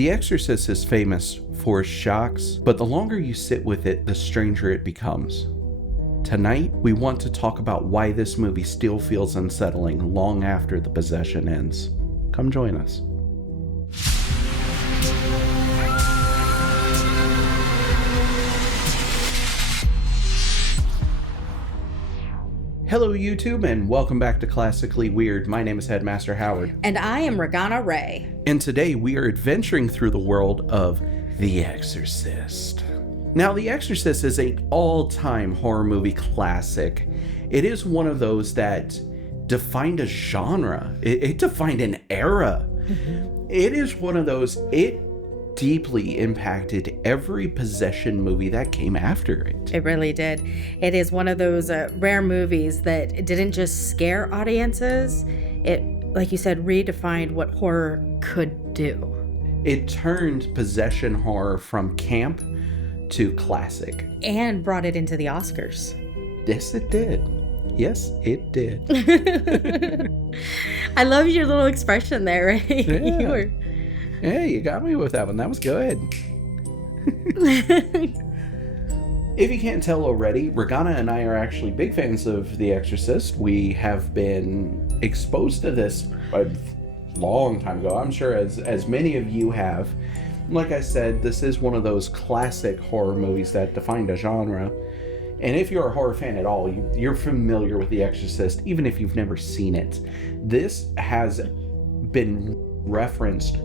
The Exorcist is famous for shocks, but the longer you sit with it, the stranger it becomes. Tonight, we want to talk about why this movie still feels unsettling long after the possession ends. Come join us. Hello YouTube, and welcome back to Classically Weird. My name is Headmaster Howard. And I am Regan Ray. And today we are adventuring through the world of The Exorcist. Now, The Exorcist is an all-time horror movie classic. It is one of those that defined a genre. It defined an era. Mm-hmm. It is one of those, it deeply impacted every possession movie that came after it. It really did. It is one of those rare movies that didn't just scare audiences. It, like you said, redefined what horror could do. It turned possession horror from camp to classic. And brought it into the Oscars. Yes, it did. Yes, it did. I love your little expression there, right? Yeah. Hey, you got me with that one. That was good. If you can't tell already, Regana and I are actually big fans of The Exorcist. We have been exposed to this a long time ago. I'm sure as many of you have. Like I said, this is one of those classic horror movies that defined a genre. And if you're a horror fan at all, you're familiar with The Exorcist, even if you've never seen it. This has been referenced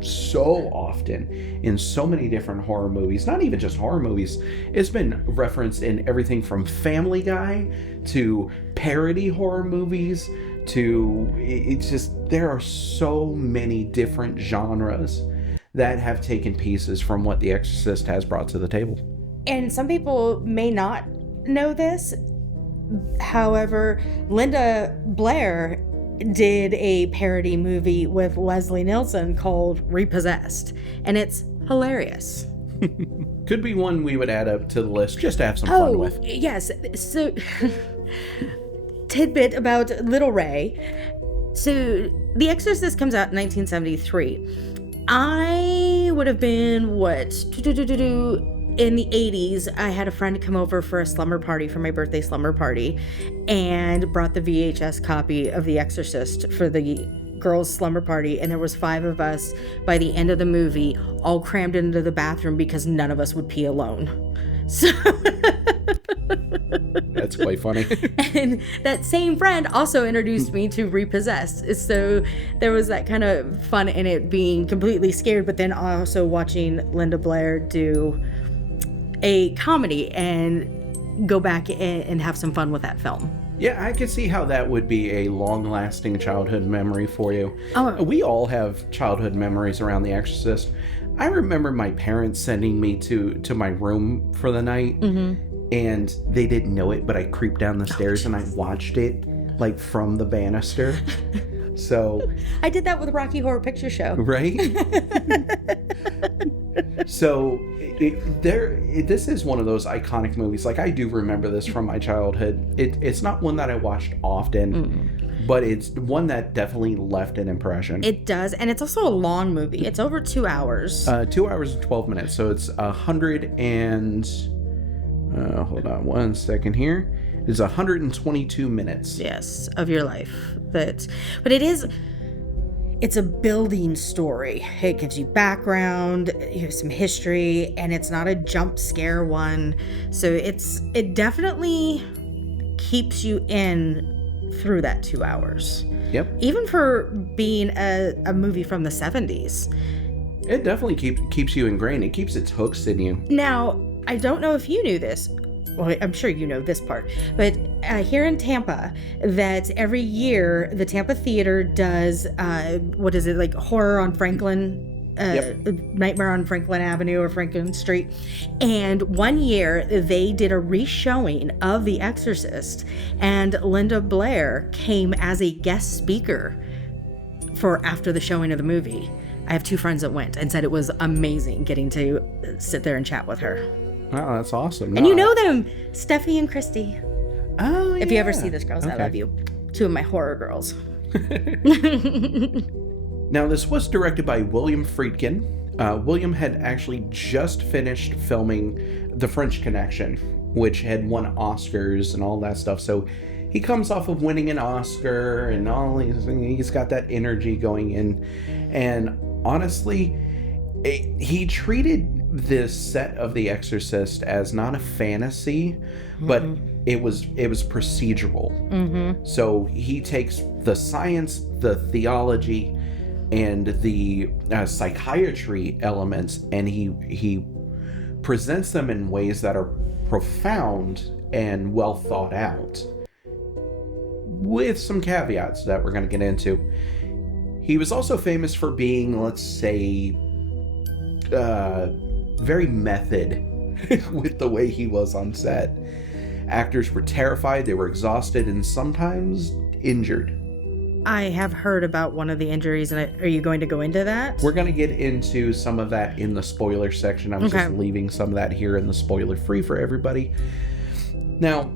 so often in so many different horror movies, not even just horror movies. It's been referenced in everything from Family Guy to parody horror movies to it's just, there are so many different genres that have taken pieces from what The Exorcist has brought to the table. And some people may not know this. However, Linda Blair did a parody movie with Leslie Nielsen called Repossessed, and it's hilarious. Could be one we would add up to the list just to have some fun with. Yes. So, tidbit about Little Ray. So, The Exorcist comes out in 1973. I would have been, in the 80s, I had a friend come over for a slumber party, for my birthday slumber party, and brought the VHS copy of The Exorcist for the girls' slumber party, and there was 5 of us by the end of the movie, all crammed into the bathroom because none of us would pee alone. So that's quite funny. And that same friend also introduced me to Repossessed. So there was that kind of fun in it, being completely scared, but then also watching Linda Blair do a comedy and go back and have some fun with that film. Yeah, I could see how that would be a long-lasting childhood memory for you. Oh. We all have childhood memories around The Exorcist. I remember my parents sending me to my room for the night, and they didn't know it, but I creeped down the stairs and I watched it like from the banister. So I did that with Rocky Horror Picture Show. Right? So this is one of those iconic movies. Like, I do remember this from my childhood. It's not one that I watched often, but it's one that definitely left an impression. It does, and it's also a long movie. It's over 2 hours. 2 hours and 12 minutes. So it's 100 and hold on one second here. It's 122 minutes. Yes, of your life. But it's a building story. It gives you background, you have some history, and it's not a jump scare one. So it definitely keeps you in through that 2 hours. Yep. Even for being a movie from the 70s. It definitely keeps you ingrained. It keeps its hooks in you. Now, I don't know if you knew this. Well, I'm sure you know this part, but here in Tampa, that every year the Tampa Theater does, horror on Franklin, Nightmare on Franklin Avenue or Franklin Street. And one year they did a re-showing of The Exorcist, and Linda Blair came as a guest speaker for after the showing of the movie. I have 2 friends that went and said it was amazing getting to sit there and chat with her. Oh, that's awesome. And you know them, Steffi and Christy. Oh, yeah. If you ever see this, girls, okay. I love you. 2 of my horror girls. Now, this was directed by William Friedkin William had actually just finished filming The French Connection, which had won Oscars and all that stuff. So he comes off of winning an Oscar and he's got that energy going in. And honestly, he treated this set of The Exorcist as not a fantasy, but it was procedural. So he takes the science, the theology, and the psychiatry elements, and he presents them in ways that are profound and well thought out, with some caveats that we're going to get into. He was also famous for being, let's say, very method with the way he was on set. Actors were terrified, they were exhausted, and sometimes injured. I have heard about one of the injuries, and are you going to go into that? We're going to get into some of that in the spoiler section. I'm just leaving some of that here in the spoiler free for everybody. Now,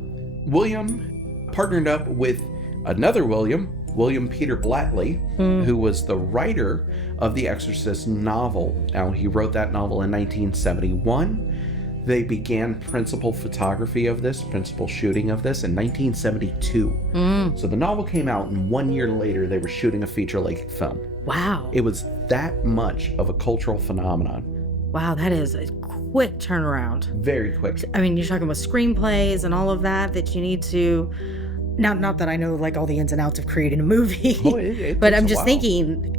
William partnered up with another William Peter Blatty, who was the writer of the Exorcist novel. Now, he wrote that novel in 1971. They began principal shooting of this in 1972. So the novel came out, and 1 year later, they were shooting a feature-length film. Wow. It was that much of a cultural phenomenon. Wow, that is a quick turnaround. Very quick. I mean, you're talking about screenplays and all of that you need to... Not that I know, like, all the ins and outs of creating a movie, but I'm just thinking...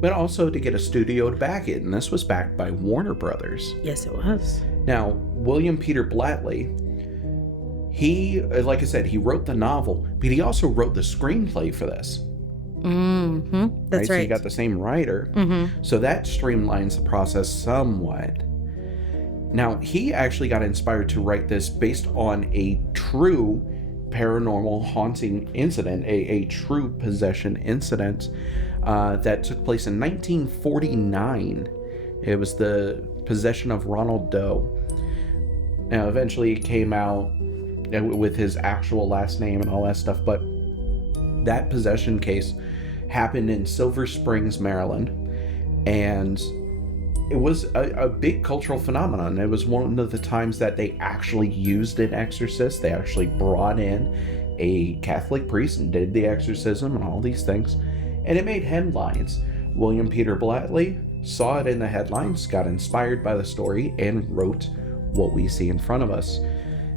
But also to get a studio to back it, and this was backed by Warner Brothers. Yes, it was. Now, William Peter Blatty, he, like I said, he wrote the novel, but he also wrote the screenplay for this. That's right. So you got the same writer. So that streamlines the process somewhat. Now, he actually got inspired to write this based on a true paranormal haunting incident, a true possession incident that took place in 1949. It was the possession of Ronald Doe. Now, eventually it came out with his actual last name and all that stuff, but that possession case happened in Silver Springs, Maryland, and it was a big cultural phenomenon. It was one of the times that they actually used an exorcist. They actually brought in a Catholic priest and did the exorcism and all these things, and it made headlines. William Peter Blatty saw it in the headlines, got inspired by the story, and wrote what we see in front of us.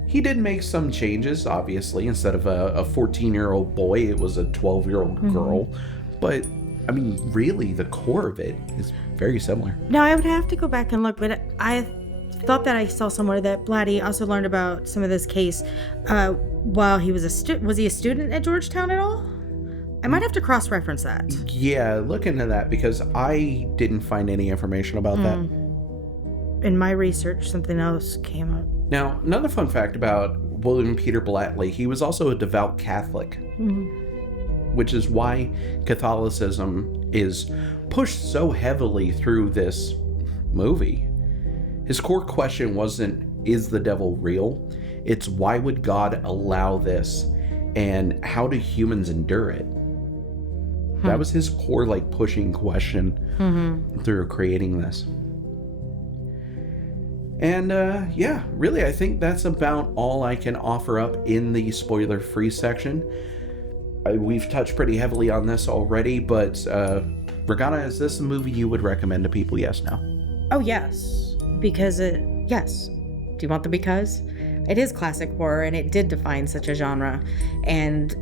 He did make some changes, obviously. Instead of a 14-year-old boy, it was a 12-year-old girl. But, I mean, really, the core of it is very similar. Now, I would have to go back and look, but I thought that I saw somewhere that Blatty also learned about some of this case while he was a student. Was he a student at Georgetown at all? I might have to cross-reference that. Yeah, look into that, because I didn't find any information about that. In my research, something else came up. Now, another fun fact about William Peter Blatty, he was also a devout Catholic, which is why Catholicism is pushed so heavily through this movie. His core question wasn't, is the devil real? It's, why would God allow this? And how do humans endure it? That was his core, like, pushing question through creating this. And yeah, really, I think that's about all I can offer up in the spoiler-free section. We've touched pretty heavily on this already, but Regana, is this a movie you would recommend to people? Yes, no? Oh, yes. Because yes. Do you want the because? It is classic horror, and it did define such a genre and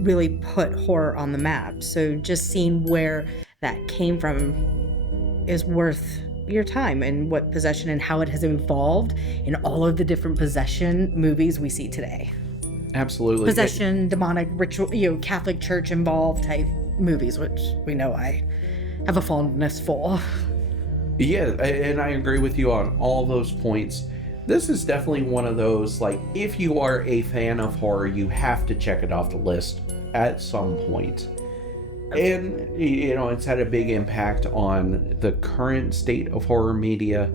really put horror on the map. So just seeing where that came from is worth your time, and what possession and how it has evolved in all of the different possession movies we see today. Absolutely. Possession, demonic, ritual, Catholic Church involved type movies, which we know I have a fondness for. Yeah, and I agree with you on all those points. This is definitely one of those, like, if you are a fan of horror, you have to check it off the list at some point. And, it's had a big impact on the current state of horror media,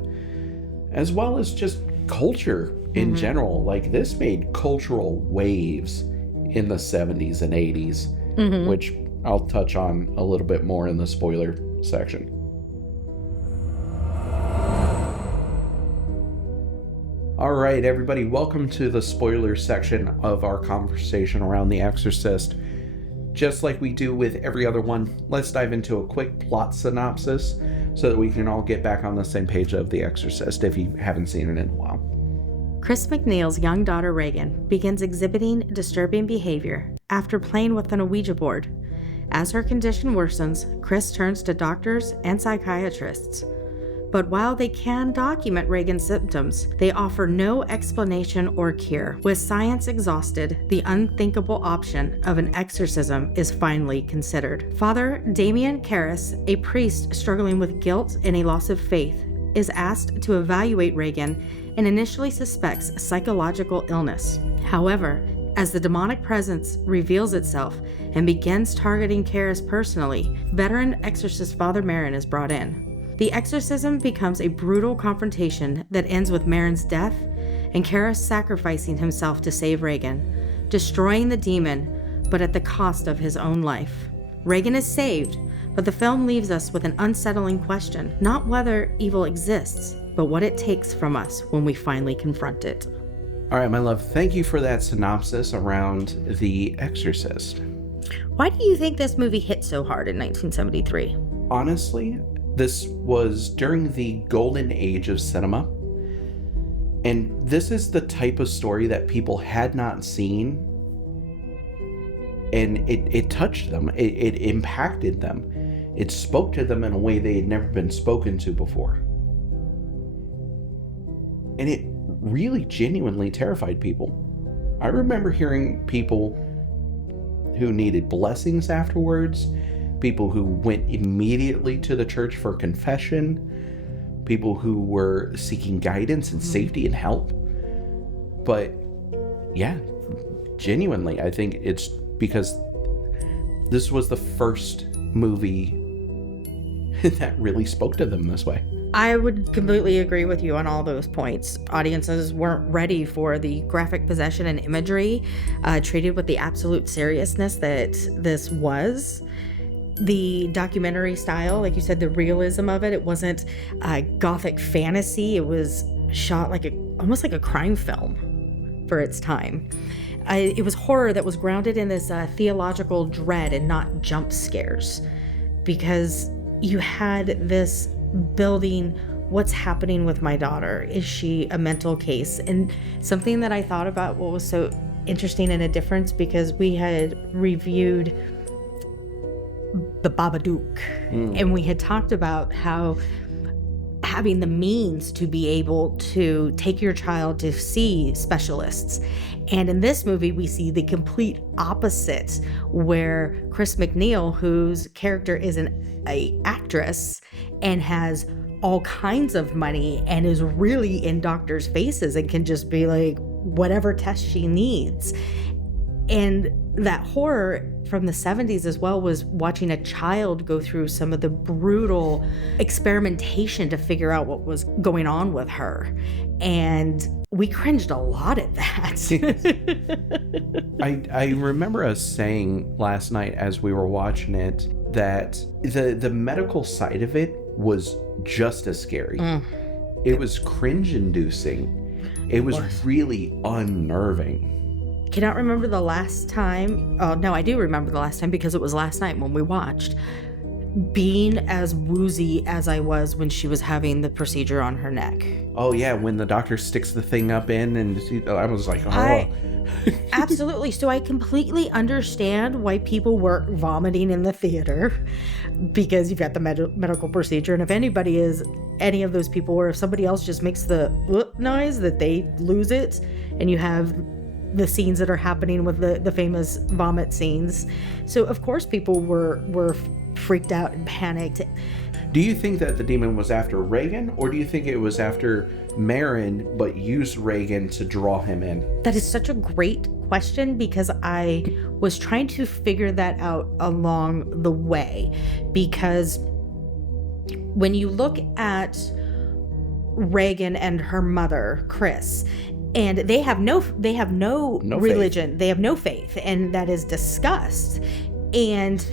as well as just culture in general. Like, this made cultural waves in the 70s and 80s, which I'll touch on a little bit more in the spoiler section. All right, everybody, welcome to the spoiler section of our conversation around The Exorcist. Just like we do with every other one, let's dive into a quick plot synopsis so that we can all get back on the same page of The Exorcist if you haven't seen it in a while. Chris MacNeil's young daughter Regan begins exhibiting disturbing behavior after playing with an Ouija board. As her condition worsens, Chris turns to doctors and psychiatrists. But while they can document Regan's symptoms, they offer no explanation or cure. With science exhausted, the unthinkable option of an exorcism is finally considered. Father Karras, a priest struggling with guilt and a loss of faith, is asked to evaluate Regan and initially suspects psychological illness. However, as the demonic presence reveals itself and begins targeting Karras personally, veteran exorcist Father Marin is brought in. The exorcism becomes a brutal confrontation that ends with Marin's death and Karras sacrificing himself to save Regan, destroying the demon, but at the cost of his own life. Regan is saved, but the film leaves us with an unsettling question, not whether evil exists, but what it takes from us when we finally confront it. All right, my love, thank you for that synopsis around The Exorcist. Why do you think this movie hit so hard in 1973? Honestly, this was during the golden age of cinema, and this is the type of story that people had not seen, and it touched them, it impacted them, it spoke to them in a way they had never been spoken to before, and it really genuinely terrified people. I remember hearing people who needed blessings afterwards, people who went immediately to the church for confession, people who were seeking guidance and safety and help. But yeah, genuinely, I think it's because this was the first movie that really spoke to them this way. I would completely agree with you on all those points. Audiences weren't ready for the graphic possession and imagery treated with the absolute seriousness that this was. The documentary style, like you said, the realism of it, it wasn't gothic fantasy. It was shot like almost like a crime film for its time. It was horror that was grounded in this theological dread and not jump scares, because you had this building, what's happening with my daughter? Is she a mental case? And something that I thought about what was so interesting and a difference, because we had reviewed The Babadook, and we had talked about how having the means to be able to take your child to see specialists. And in this movie, we see the complete opposite, where Chris MacNeil, whose character is an actress and has all kinds of money and is really in doctors' faces and can just be like, whatever test she needs. And that horror from the 70s as well was watching a child go through some of the brutal experimentation to figure out what was going on with her. And we cringed a lot at that. I remember us saying last night as we were watching it that the medical side of it was just as scary. It was cringe-inducing. It was really unnerving. Cannot remember the last time. Oh, no, I do remember the last time because it was last night when we watched. Being as woozy as I was when she was having the procedure on her neck. Oh, yeah, when the doctor sticks the thing up in, and I was like, oh. Absolutely. So I completely understand why people were vomiting in the theater, because you've got the medical procedure. And if anybody is any of those people, or if somebody else just makes the noise, that they lose it, and you have the scenes that are happening with the famous vomit scenes. So of course people were freaked out and panicked. Do you think that the demon was after Regan, or do you think it was after Marin but used Regan to draw him in? That is such a great question, because I was trying to figure that out along the way, because when you look at Regan and her mother, Chris, and they have no religion, faith. They have no faith, and that is discussed. And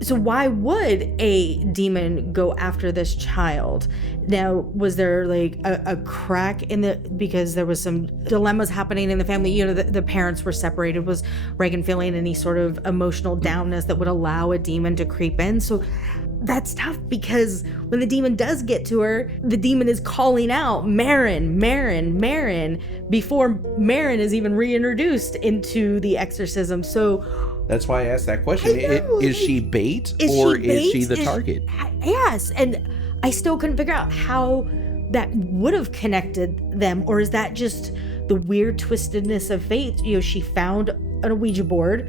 So why would a demon go after this child? Now, was there like a crack in because there was some dilemmas happening in the family? You know, the parents were separated. Was Regan feeling any sort of emotional downness that would allow a demon to creep in? So that's tough, because when the demon does get to her, the demon is calling out Marin, Marin, Marin, before Marin is even reintroduced into the exorcism. So that's why I asked that question. Is she bait, or is she the target? Yes. And I still couldn't figure out how that would have connected them. Or is that just the weird twistedness of fate? You know, she found a Ouija board.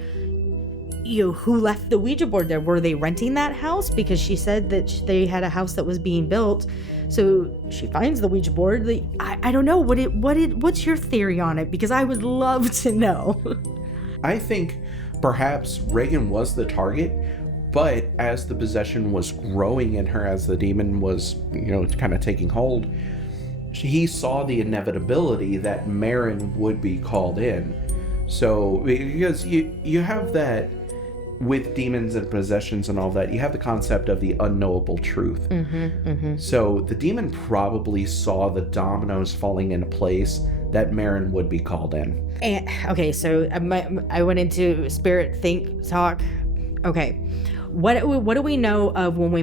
You know, who left the Ouija board there? Were they renting that house? Because she said that they had a house that was being built. So she finds the Ouija board. I don't know. What's your theory on it? Because I would love to know. I think perhaps Regan was the target, but as the possession was growing in her, as the demon was, you know, kind of taking hold, he saw the inevitability that Marin would be called in. So, because you have that with demons and possessions and all that, you have the concept of the unknowable truth. So the demon probably saw the dominoes falling into place that Marin would be called in. And, okay, so I went into spirit think talk. Okay, what do we know of when we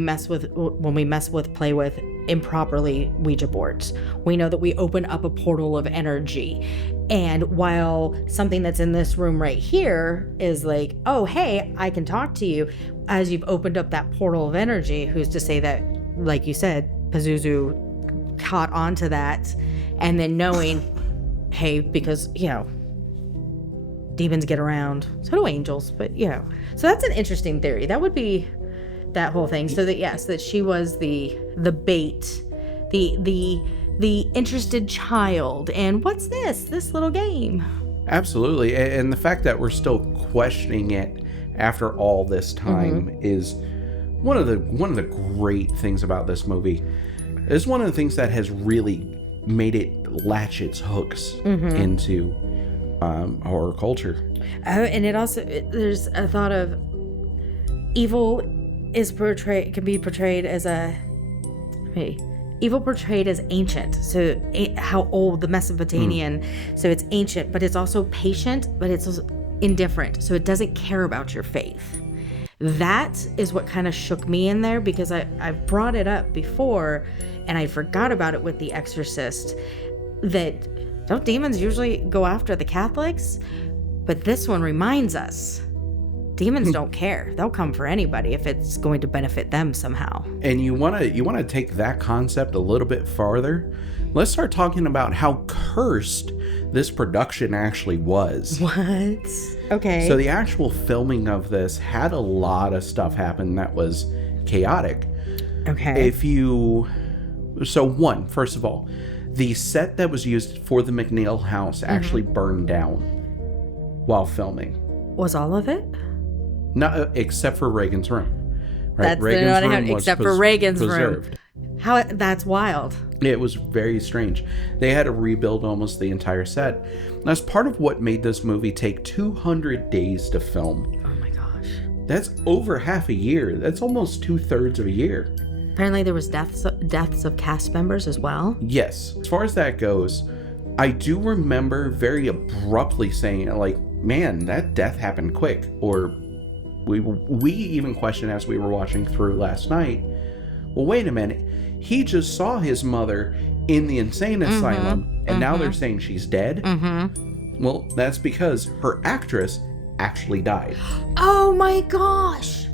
play with improperly Ouija boards? We know that we open up a portal of energy, and while something that's in this room right here is like, oh hey, I can talk to you, as you've opened up that portal of energy, who's to say that, like you said, Pazuzu caught onto that, and then knowing, hey, because, you know, demons get around, so do angels, but, you know, so that's an interesting theory. That would be that whole thing. So that, yes, that she was the bait, the interested child. And what's this little game? Absolutely. And the fact that we're still questioning it after all this time is one of the great things about this movie. It's one of the things that has really made it latch its hooks into horror culture. And it also, there's a thought of evil can be portrayed as evil portrayed as ancient. So how old the Mesopotamian, so it's ancient, but it's also patient, but it's also indifferent. So it doesn't care about your faith. That is what kind of shook me in there, because I've brought it up before and I forgot about it with The Exorcist, that don't demons usually go after the Catholics? But this one reminds us, demons don't care. They'll come for anybody if it's going to benefit them somehow. And you want to take that concept a little bit farther. Let's start talking about how cursed this production actually was. What? Okay. So the actual filming of this had a lot of stuff happen that was chaotic. Okay. First of all, the set that was used for the McNeil house actually burned down while filming. Was all of it? No, except for Regan's room. Right? That's Regan's room was except for Regan's preserved. Room. That's wild. It was very strange. They had to rebuild almost the entire set. That's part of what made this movie take 200 days to film. Oh my gosh. That's over half a year. That's almost 2/3 of a year. Apparently there was deaths of cast members as well. Yes. As far as that goes, I do remember very abruptly saying, like, man, that death happened quick. Or we even questioned as we were watching through last night, well, wait a minute. He just saw his mother in the insane asylum, and now they're saying she's dead? Well, that's because her actress actually died. Oh my gosh.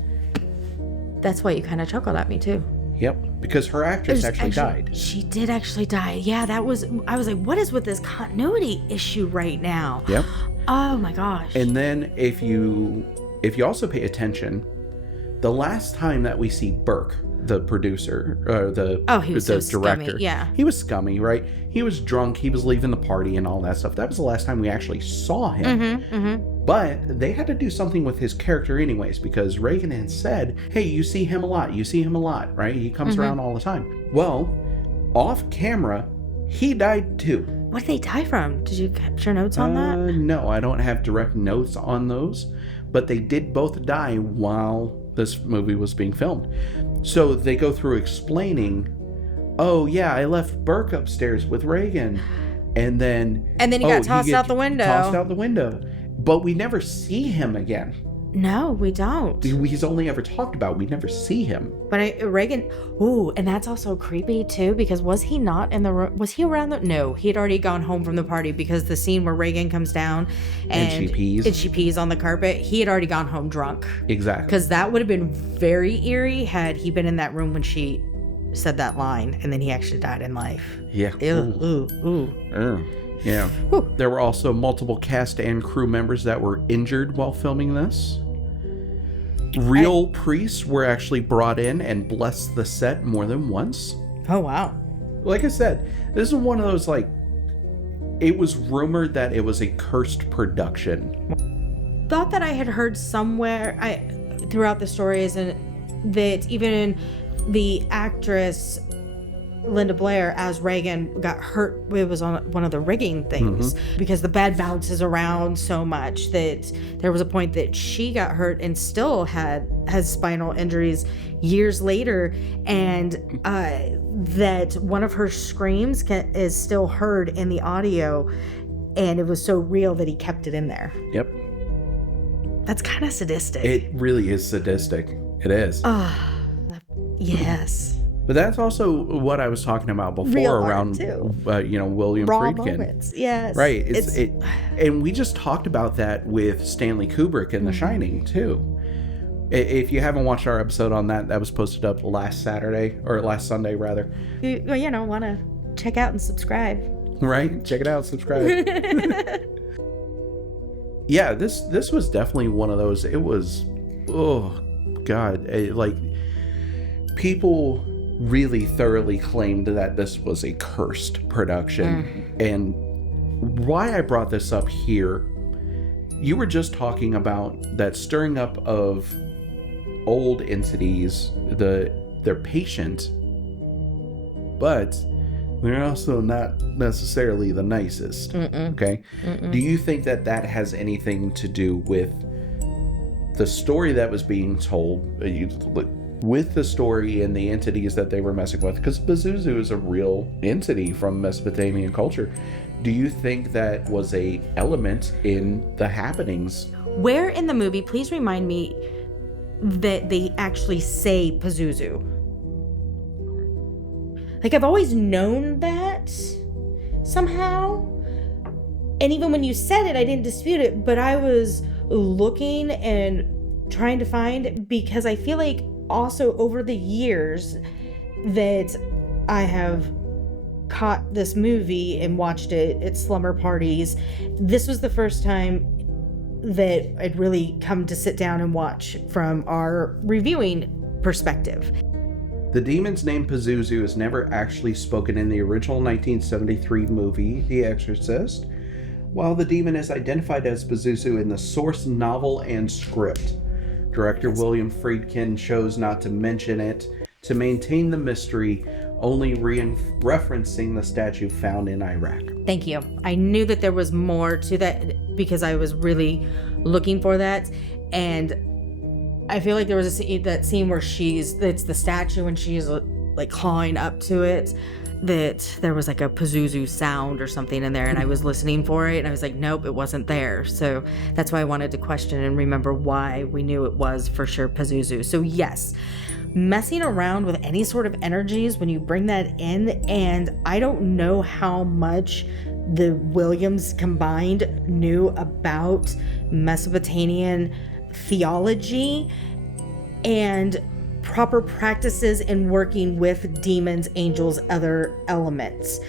That's why you kind of chuckled at me too. Yep, because her actress actually died. She did actually die. Yeah, I was like, what is with this continuity issue right now? Yep. Oh my gosh. And then if you also pay attention, the last time that we see Burke, the producer, or the director, scummy, yeah. He was scummy, right? He was drunk, he was leaving the party and all that stuff. That was the last time we actually saw him. But they had to do something with his character anyways, because Regan had said, hey, you see him a lot, right? He comes around all the time. Well, off camera, he died too. What did they die from? Did you capture notes on that? No, I don't have direct notes on those, but they did both die while this movie was being filmed. So they go through explaining, oh yeah, I left Burke upstairs with Regan, and then he got tossed out the window. Tossed out the window. But we never see him again. No, we don't. He's only ever talked about. We never see him. But Regan, and that's also creepy too, because was he not in the room? Was he around no, he had already gone home from the party, because the scene where Regan comes down and she pees on the carpet, he had already gone home drunk. Exactly. Because that would have been very eerie had he been in that room when she said that line, and then he actually died in life. Yeah. Yeah. Whew. There were also multiple cast and crew members that were injured while filming this. Real priests were actually brought in and blessed the set more than once. Oh, wow. Like I said, this is one of those, like, it was rumored that it was a cursed production. Thought that I had heard somewhere throughout the stories, and that even the actress Linda Blair as Regan got hurt. It was on one of the rigging things, because the bed bounces around so much that there was a point that she got hurt and still has spinal injuries years later, and that one of her screams is still heard in the audio, and it was so real that he kept it in there. Yep. That's kind of sadistic. It really is sadistic. It is. Yes. But that's also what I was talking about before. Real around, William Raw Friedkin. Moments. Yes. Right. And we just talked about that with Stanley Kubrick in The Shining too. If you haven't watched our episode on that was posted up last Sunday rather. You want to check out and subscribe. Right. Check it out. Subscribe. Yeah. This was definitely one of those. It was, oh God, people really thoroughly claimed that this was a cursed production. And why I brought this up here, you were just talking about that stirring up of old entities, they're patient, but they're also not necessarily the nicest. Okay. Do you think that has anything to do with the story that was being told, with the story and the entities that they were messing with? Because Pazuzu is a real entity from Mesopotamian culture. Do you think that was a element in the happenings? Where in the movie, please remind me, that they actually say Pazuzu? Like, I've always known that somehow. And even when you said it, I didn't dispute it, but I was looking and trying to find, because I feel like also over the years that I have caught this movie and watched it at slumber parties, this was the first time that I'd really come to sit down and watch from our reviewing perspective. The demon's name Pazuzu is never actually spoken in the original 1973 movie, The Exorcist, while the demon is identified as Pazuzu in the source novel and script. Director William Friedkin chose not to mention it to maintain the mystery, only referencing the statue found in Iraq. Thank you. I knew that there was more to that because I was really looking for that. And I feel like there was that scene where it's the statue and she's like clawing up to it, that there was like a Pazuzu sound or something in there, and I was listening for it and I was like, nope, it wasn't there. So that's why I wanted to question and remember why we knew it was for sure Pazuzu. So yes, messing around with any sort of energies when you bring that in, and I don't know how much the Williams combined knew about Mesopotamian theology and proper practices in working with demons, angels, other elements.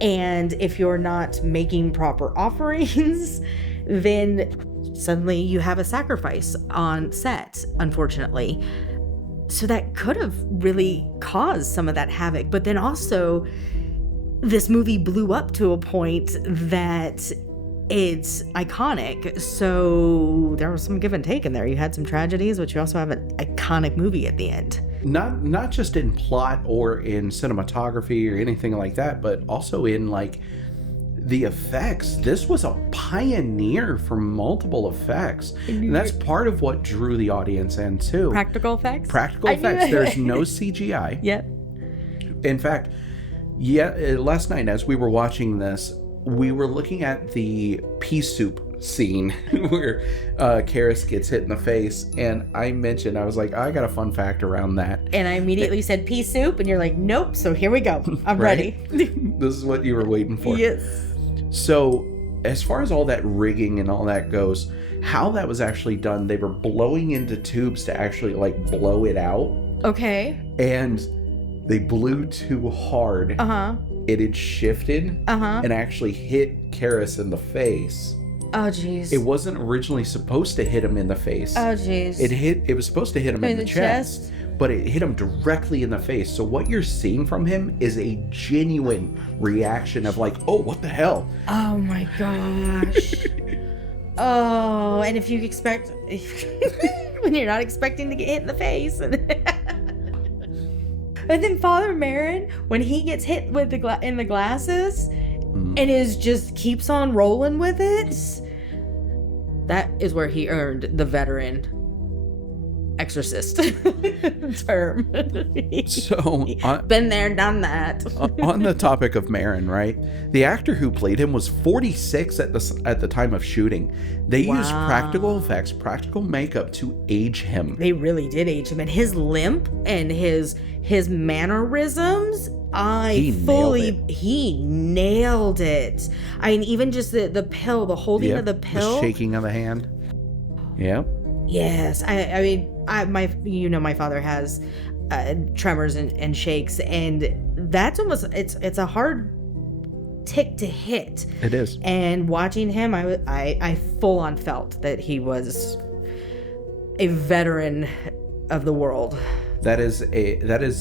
And if you're not making proper offerings, then suddenly you have a sacrifice on set, unfortunately. So that could have really caused some of that havoc. But then also, this movie blew up to a point that it's iconic. So there was some give and take in there. You had some tragedies, but you also have an iconic movie at the end. Not just in plot or in cinematography or anything like that, but also in like the effects, this was a pioneer for multiple effects. And that's part of what drew the audience in too. Practical effects? Practical effects. There's no CGI. Yep. In fact, last night as we were watching this, we were looking at the pea soup scene where Karras gets hit in the face, and I mentioned, I was like, I got a fun fact around that. And I immediately said pea soup, and you're like, nope, so here we go. I'm ready. This is what you were waiting for. Yes. So, as far as all that rigging and all that goes, how that was actually done, they were blowing into tubes to actually, like, blow it out. Okay. And they blew too hard. Uh-huh. It had shifted and actually hit Karras in the face. Oh, jeez. It wasn't originally supposed to hit him in the face. Oh, jeez. It was supposed to hit him in the chest, but it hit him directly in the face. So what you're seeing from him is a genuine reaction of like, oh, what the hell? Oh, my gosh. Oh, and if you expect... when you're not expecting to get hit in the face. And then Father Marin, when he gets hit with in the glasses and just keeps on rolling with it, that is where he earned the veteran Exorcist term. So been there, done that. On the topic of Marin, right? The actor who played him was 46 at the time of shooting. They used practical effects, practical makeup to age him. They really did age him, and his limp and his mannerisms. He nailed it. I mean, even just the pill, the holding of the pill, the shaking of the hand. Yep. Yes, I mean, my father has tremors and shakes, and that's almost it's a hard tick to hit. It is. And watching him, I full on felt that he was a veteran of the world. That is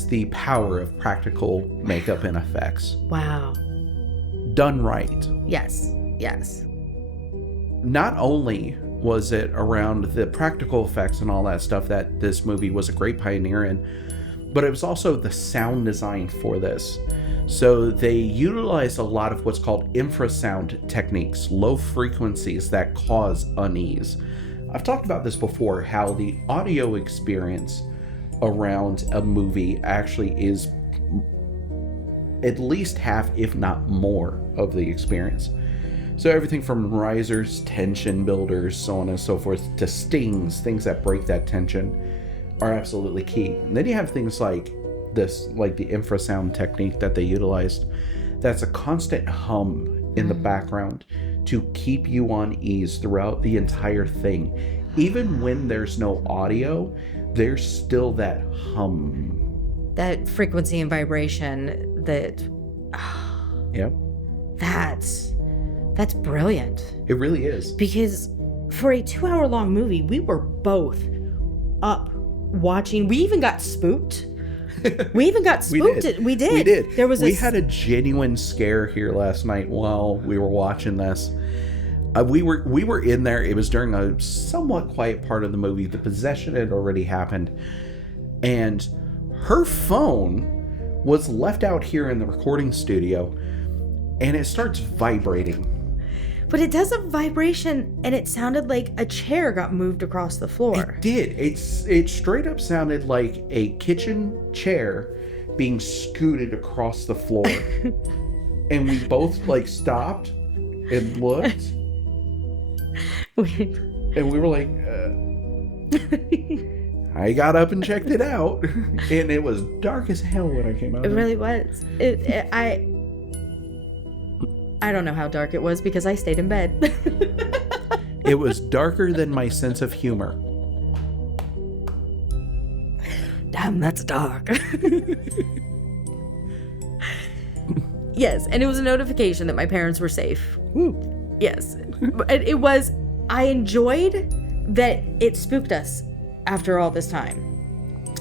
the power of practical makeup and effects. Wow. Done right. Yes. Yes. Not only was it around the practical effects and all that stuff that this movie was a great pioneer in, but it was also the sound design for this. So they utilized a lot of what's called infrasound techniques, low frequencies that cause unease. I've talked about this before, how the audio experience around a movie actually is at least half, if not more, of the experience. So everything from risers, tension builders, so on and so forth, to stings, things that break that tension, are absolutely key. And then you have things like this, like the infrasound technique that they utilized, that's a constant hum in the background to keep you on ease throughout the entire thing. Even when there's no audio, there's still that hum. That frequency and vibration that... Yep. That's brilliant. It really is. Because for a 2-hour-long movie, we were both up watching. We even got spooked. We did. We did. We had a genuine scare here last night while we were watching this. We were in there. It was during a somewhat quiet part of the movie. The possession had already happened, and her phone was left out here in the recording studio, and it starts vibrating. But it does a vibration, and it sounded like a chair got moved across the floor. It did. It straight up sounded like a kitchen chair being scooted across the floor. And we both stopped and looked. And we were like, I got up and checked it out. And it was dark as hell when I came out. It really was. I don't know how dark it was because I stayed in bed. It was darker than my sense of humor. Damn, that's dark. Yes, and it was a notification that my parents were safe. Woo. Yes. It was... I enjoyed that it spooked us after all this time.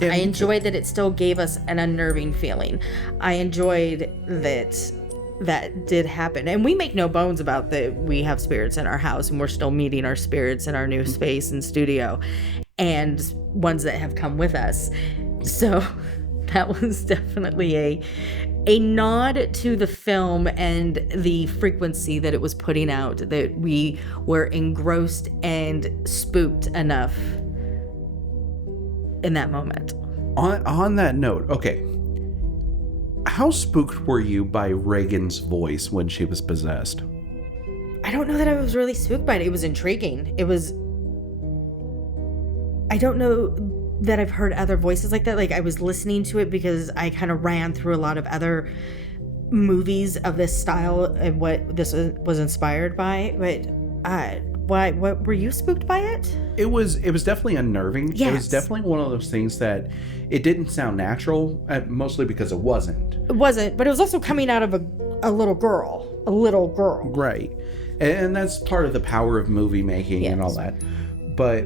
I enjoyed that it still gave us an unnerving feeling. I enjoyed that did happen. And we make no bones about that we have spirits in our house, and we're still meeting our spirits in our new space and studio, and ones that have come with us. So that was definitely a nod to the film and the frequency that it was putting out, that we were engrossed and spooked enough in that moment. On that note, okay, how spooked were you by Regan's voice when she was possessed? I don't know that I was really spooked by it. It was intriguing. I don't know that I've heard other voices like that. Like, I was listening to it because I kind of ran through a lot of other movies of this style and what this was inspired by. But what were you spooked by it? It was definitely unnerving. Yes. It was definitely one of those things that it didn't sound natural, mostly because it wasn't. It wasn't, but it was also coming out of a little girl. Right. And that's part of the power of movie making and all that. But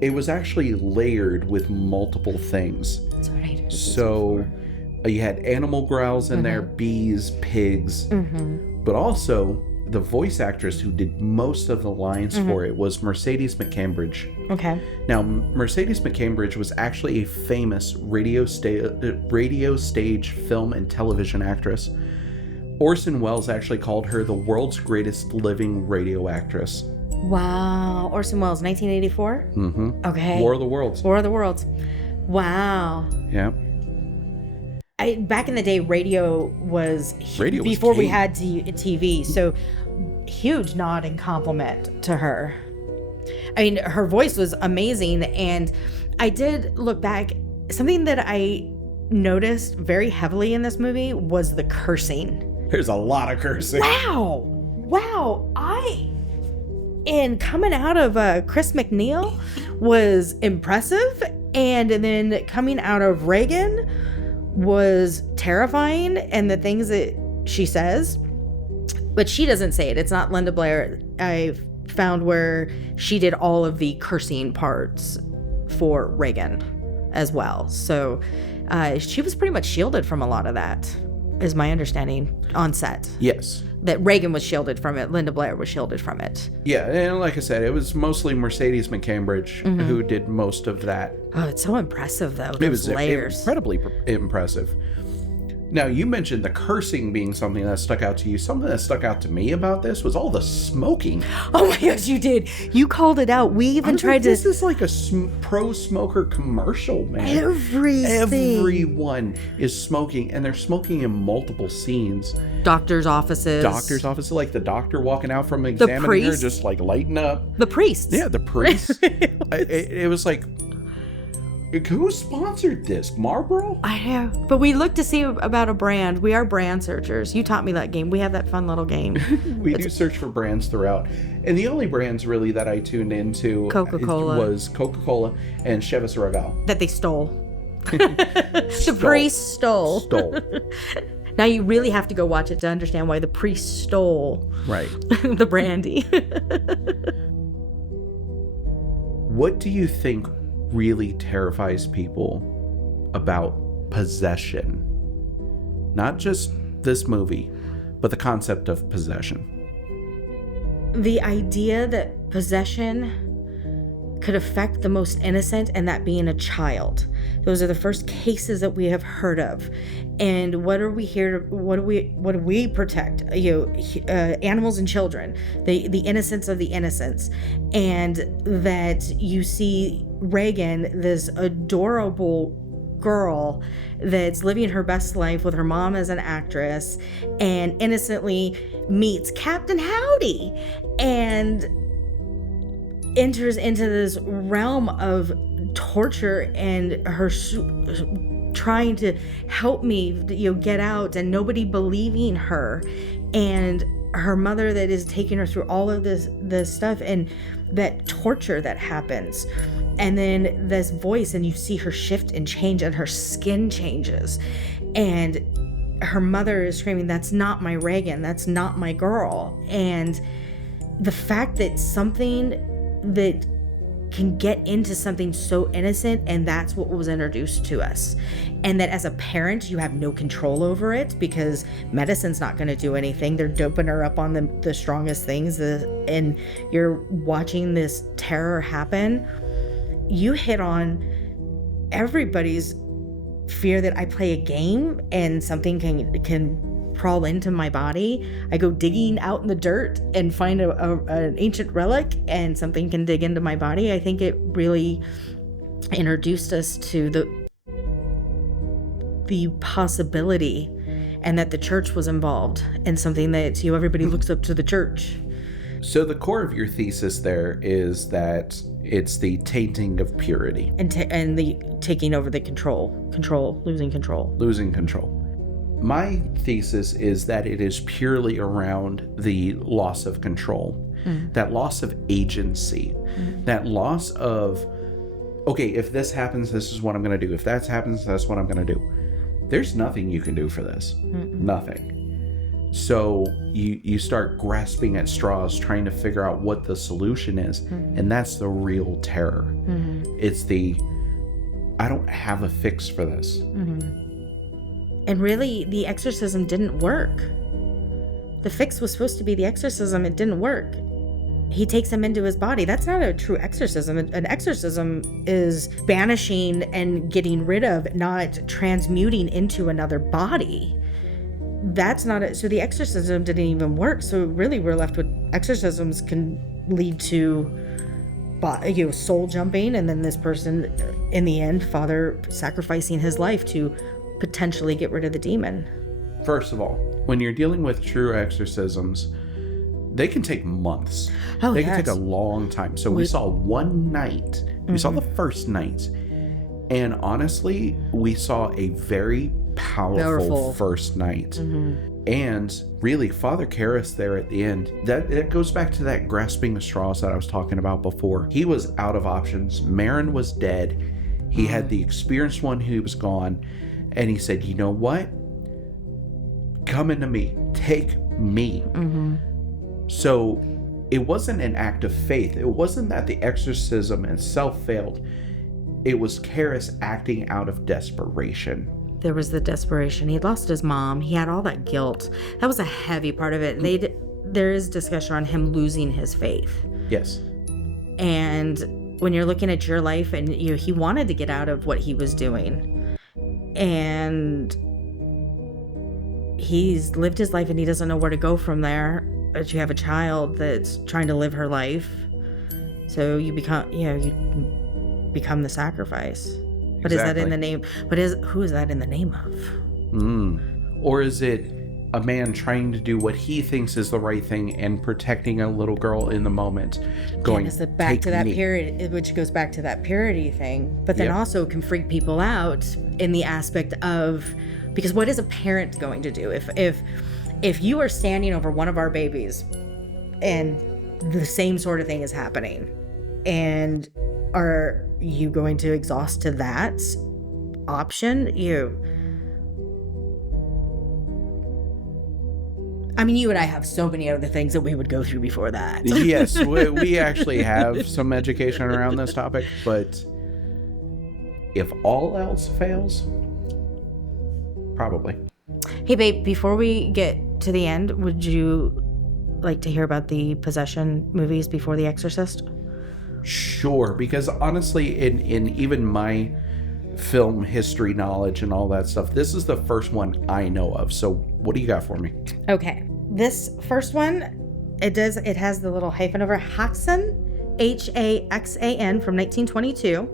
it was actually layered with multiple things. That's what I heard. So you had animal growls in there, bees, pigs, but also the voice actress who did most of the lines for it was Mercedes McCambridge. Okay. Now, Mercedes McCambridge was actually a famous radio stage, film, and television actress. Orson Welles actually called her the world's greatest living radio actress. Wow. Orson Welles, 1984? Mm-hmm. Okay. War of the Worlds. War of the Worlds. Wow. Yeah. Back in the day, radio was before we had TV, so huge nod and compliment to her. I mean, her voice was amazing, and I did look back. Something that I noticed very heavily in this movie was the cursing. There's a lot of cursing. Wow. And coming out of Chris McNeil was impressive, and then coming out of Regan was terrifying, and the things that she says, but she doesn't say it. It's not Linda Blair. I found where she did all of the cursing parts for Regan as well. So she was pretty much shielded from a lot of that, is my understanding, on set. Yes. That Regan was shielded from it. Linda Blair was shielded from it. Yeah, and like I said, it was mostly Mercedes McCambridge who did most of that. Oh, it's so impressive, though. It was layers. Incredibly impressive. Now, you mentioned the cursing being something that stuck out to you. Something that stuck out to me about this was all the smoking. Oh my gosh, you did. You called it out. We even tried to... This is like a pro-smoker commercial, man. Everyone is smoking, and they're smoking in multiple scenes. Doctor's offices, like the doctor walking out from examining her, just like lighting up. The priests. Yeah, the priests. it was like... Who sponsored this? Marlboro? I know. But we looked to see about a brand. We are brand searchers. You taught me that game. We have that fun little game. We do search for brands throughout. And the only brands really that I tuned into was Coca-Cola and Chivas Regal. That they stole. The priest stole. Now you really have to go watch it to understand why the priest stole the brandy. What do you think really terrifies people about possession? Not just this movie, but the concept of possession. The idea that possession could affect the most innocent, and that being a child. Those are the first cases that we have heard of. And what are we here to, what do we protect? Animals and children, the innocence of the innocents. And that you see Regan, this adorable girl that's living her best life with her mom as an actress, and innocently meets Captain Howdy and enters into this realm of torture, and her trying to help me get out, and nobody believing her, and her mother that is taking her through all of this stuff, and that torture that happens. And then this voice, and you see her shift and change, and her skin changes, and her mother is screaming, "That's not my Regan, that's not my girl." And the fact that something that can get into something so innocent, and that's what was introduced to us, and that as a parent you have no control over it because medicine's not going to do anything. They're doping her up on the strongest things, and you're watching this terror happen. You hit on everybody's fear that I play a game and something can crawl into my body. I go digging out in the dirt and find an ancient relic and something can dig into my body. I think it really introduced us to the possibility, and that the church was involved, and something that everybody looks up to the church. So the core of your thesis there is that it's the tainting of purity. And the taking over the losing control. My thesis is that it is purely around the loss of control, that loss of agency, that loss of, okay, if this happens, this is what I'm going to do. If that happens, that's what I'm going to do. There's nothing you can do for this. Nothing. So you start grasping at straws, trying to figure out what the solution is. And that's the real terror. It's I don't have a fix for this. And really, the exorcism didn't work. The fix was supposed to be the exorcism. It didn't work. He takes him into his body. That's not a true exorcism. An exorcism is banishing and getting rid of, not transmuting into another body. That's not it. So the exorcism didn't even work. So really, we're left with exorcisms can lead to soul jumping, and then this person, in the end, Father sacrificing his life to potentially get rid of the demon. First of all, when you're dealing with true exorcisms, they can take months. They can take a long time. So we saw one night. We saw the first night. And honestly, we saw a very powerful first night. And really, Father Karras there at the end, that goes back to that grasping the straws that I was talking about before. He was out of options. Marin was dead. He had the experienced one who was gone. And he said, you know what? Come into me. Take me. So it wasn't an act of faith. It wasn't that the exorcism itself failed. It was Karras acting out of desperation. There was the desperation. He lost his mom. He had all that guilt. That was a heavy part of it. There is discussion on him losing his faith. Yes. And when you're looking at your life, and he wanted to get out of what he was doing, and he's lived his life and he doesn't know where to go from there. But you have a child that's trying to live her life, so you become the sacrifice. But is that in the name? Who is that in the name of? Or is it a man trying to do what he thinks is the right thing and protecting a little girl in the moment, going back to that purity, which goes back to that purity thing, but then also can freak people out in the aspect of, because what is a parent going to do if you are standing over one of our babies and the same sort of thing is happening, and are you going to exhaust to that option? You and I have so many other things that we would go through before that. Yes, we actually have some education around this topic, but if all else fails, probably. Hey babe, before we get to the end, would you like to hear about the possession movies before The Exorcist? Sure, because honestly, in even my film history knowledge and all that stuff, this is the first one I know of. So what do you got for me? Okay, this first one, it has the little hyphen over Haxan, Haxan, from 1922.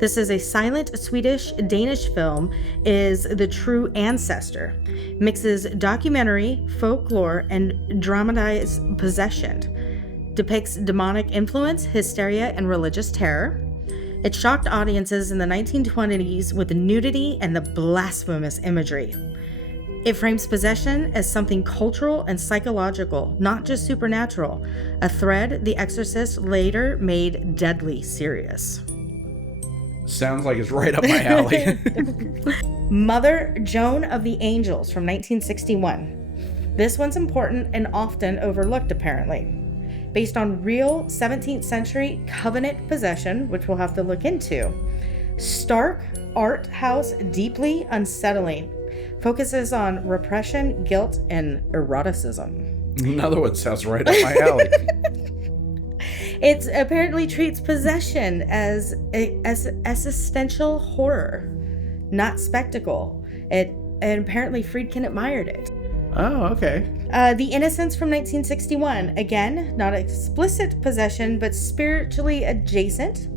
This is a silent Swedish-Danish film, is the true ancestor. Mixes documentary, folklore, and dramatized possession. Depicts demonic influence, hysteria, and religious terror. It shocked audiences in the 1920s with the nudity and the blasphemous imagery. It frames possession as something cultural and psychological, not just supernatural, a thread The Exorcist later made deadly serious. Sounds like it's right up my alley. Mother Joan of the Angels from 1961. This one's important and often overlooked, apparently. Based on real 17th century covenant possession, which we'll have to look into. Stark art house, deeply unsettling. Focuses on repression, guilt, and eroticism. Another one sounds right up my alley. It apparently treats possession as existential horror. not spectacle. And apparently Friedkin admired it. Oh, okay. The Innocents from 1961. Again, not explicit possession, but spiritually adjacent.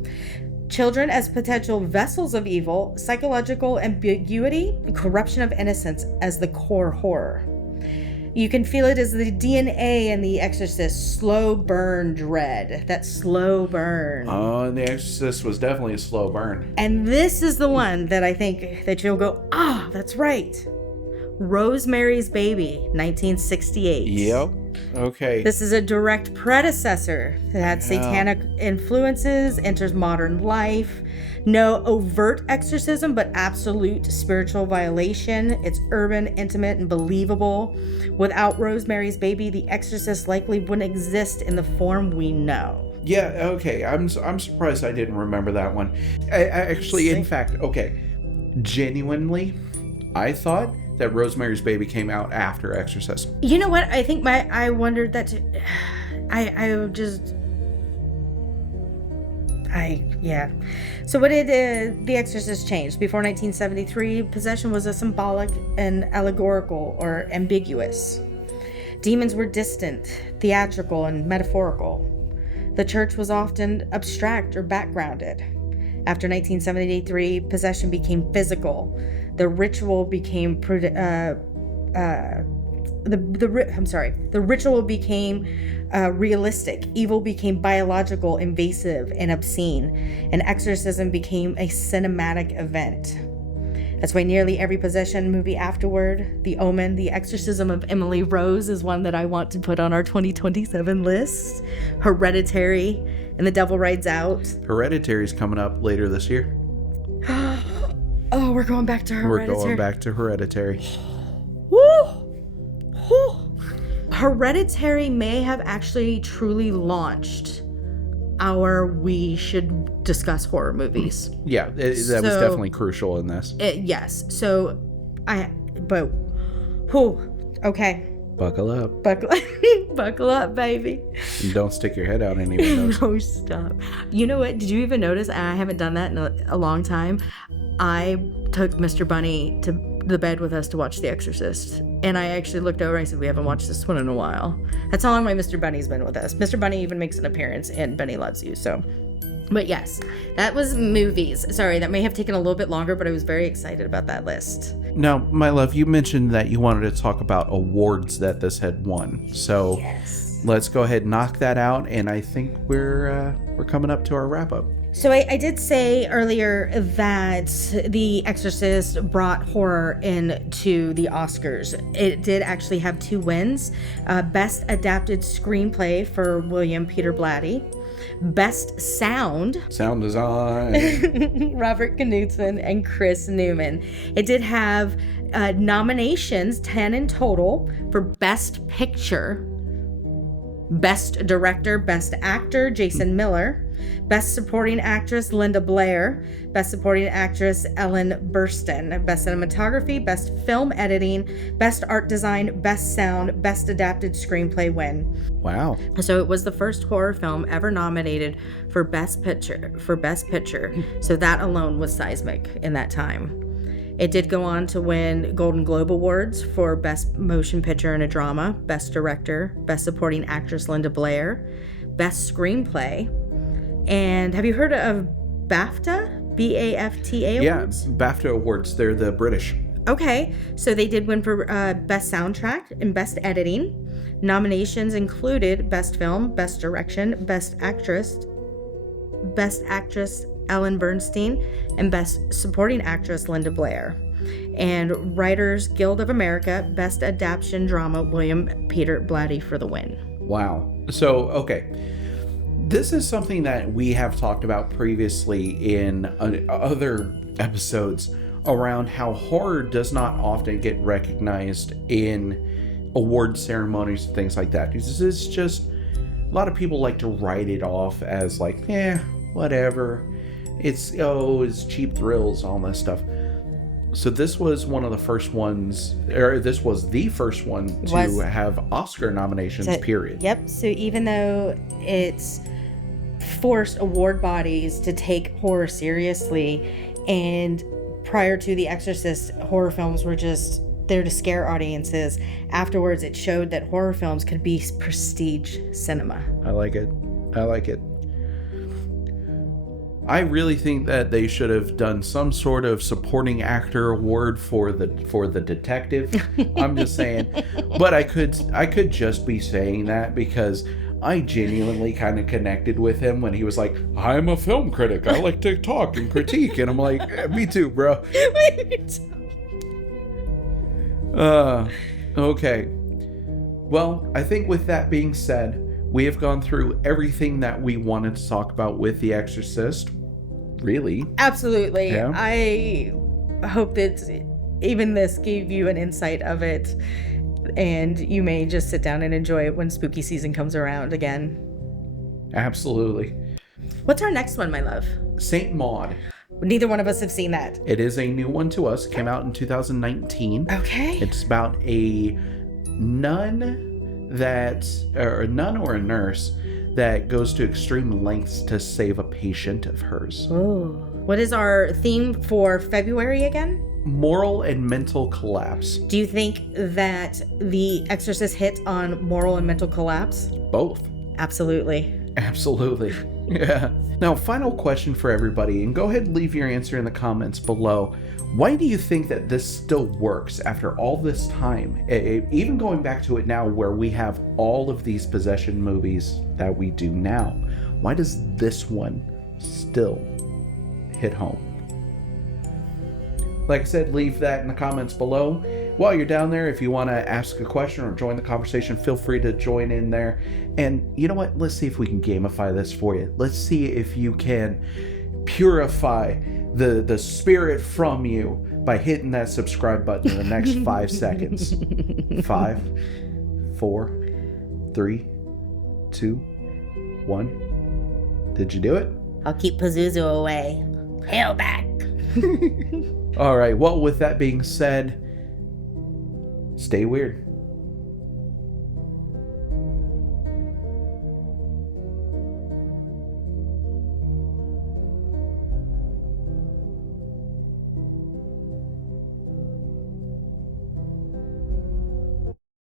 Children as potential vessels of evil, psychological ambiguity, corruption of innocence as the core horror. You can feel it as the DNA in The Exorcist, slow burn dread. That slow burn. Oh, and The Exorcist was definitely a slow burn. And this is the one that I think that you'll go, that's right. Rosemary's Baby, 1968. Yep. Okay. This is a direct predecessor that had satanic influences, enters modern life. No overt exorcism, but absolute spiritual violation. It's urban, intimate, and believable. Without Rosemary's Baby, The Exorcist likely wouldn't exist in the form we know. Yeah, okay. I'm surprised I didn't remember that one. I actually, in fact, okay. Genuinely, I thought that Rosemary's Baby came out after Exorcist. You know what? I think I wondered that too. So what did The Exorcist change? Before 1973, possession was a symbolic and allegorical or ambiguous. Demons were distant, theatrical, and metaphorical. The church was often abstract or backgrounded. After 1973, possession became physical. The ritual became the ritual became realistic. Evil became biological, invasive, and obscene. And exorcism became a cinematic event. That's why nearly every possession movie afterward, The Omen, The Exorcism of Emily Rose is one that I want to put on our 2027 list. Hereditary, and The Devil Rides Out. Hereditary's coming up later this year. Oh, we're going back to Hereditary. We're going back to Hereditary. Woo! Woo! Hereditary may have actually truly launched our we should discuss horror movies. Yeah, that was definitely crucial in this. Yes. So, okay. Buckle up. Buckle up, baby. And don't stick your head out anywhere. No, stop. You know what? Did you even notice? I haven't done that in a long time. I took Mr. Bunny to the bed with us to watch The Exorcist. And I actually looked over and I said, we haven't watched this one in a while. That's how long my Mr. Bunny's been with us. Mr. Bunny even makes an appearance in Bunny Loves You. So, but yes, that was movies. Sorry, that may have taken a little bit longer, but I was very excited about that list. Now, my love, you mentioned that you wanted to talk about awards that this had won. So yes. Let's go ahead and knock that out. And I think we're coming up to our wrap up. So I did say earlier that The Exorcist brought horror into the Oscars. It did actually have 2 wins. Best Adapted Screenplay for William Peter Blatty. Best Sound Design Robert Knudsen and Chris Newman. It did have nominations, 10 in total, for Best Picture, Best Director, Best Actor, Jason Miller, Best Supporting Actress, Linda Blair, Best Supporting Actress, Ellen Burstyn, Best Cinematography, Best Film Editing, Best Art Design, Best Sound, Best Adapted Screenplay win. Wow. So it was the first horror film ever nominated for Best Picture. So that alone was seismic in that time. It did go on to win Golden Globe Awards for Best Motion Picture in a Drama, Best Director, Best Supporting Actress Linda Blair, Best Screenplay. And have you heard of BAFTA? BAFTA Awards? Yeah, BAFTA Awards. They're the British. Okay, so they did win for Best Soundtrack and Best Editing. Nominations included Best Film, Best Direction, Best Actress Ellen Bernstein, and Best Supporting Actress Linda Blair. And Writers Guild of America, Best Adaptation Drama, William Peter Blatty for the win. Wow. So, okay. This is something that we have talked about previously in other episodes around how horror does not often get recognized in award ceremonies and things like that. This is just, a lot of people like to write it off as like, whatever. It's cheap thrills, all this stuff. So this was one of the first ones, or this was the first one to have Oscar nominations, period. Yep. So even though it's forced award bodies to take horror seriously and prior to The Exorcist, horror films were just there to scare audiences. Afterwards, it showed that horror films could be prestige cinema. I like it. I really think that they should have done some sort of supporting actor award for the detective. I'm just saying, but I could just be saying that because I genuinely kind of connected with him when he was like, "I'm a film critic. I like to talk and critique," and I'm like, "Me too, bro." Okay. Well, I think with that being said, we have gone through everything that we wanted to talk about with The Exorcist. Really? Absolutely. Yeah. I hope that even this gave you an insight of it, and you may just sit down and enjoy it when spooky season comes around again. Absolutely. What's our next one, my love? Saint Maud. Neither one of us have seen that. It is a new one to us. It came out in 2019. Okay. It's about a nun or a nurse that goes to extreme lengths to save a patient of hers. Oh. What is our theme for February again? Moral and mental collapse. Do you think that The Exorcist hit on moral and mental collapse? Both. Absolutely. Absolutely. Yeah. Now, final question for everybody, and go ahead and leave your answer in the comments below. Why do you think that this still works after all this time? Even going back to it now where we have all of these possession movies that we do now, why does this one still hit home? Like I said, leave that in the comments below. While you're down there, if you want to ask a question or join the conversation, feel free to join in there. And you know what? Let's see if we can gamify this for you. Let's see if you can purify the spirit from you by hitting that subscribe button in the next 5 seconds. 5, 4, 3, 2, 1. Did you do it? I'll keep Pazuzu away. Hail back. All right. Well, with that being said, stay weird.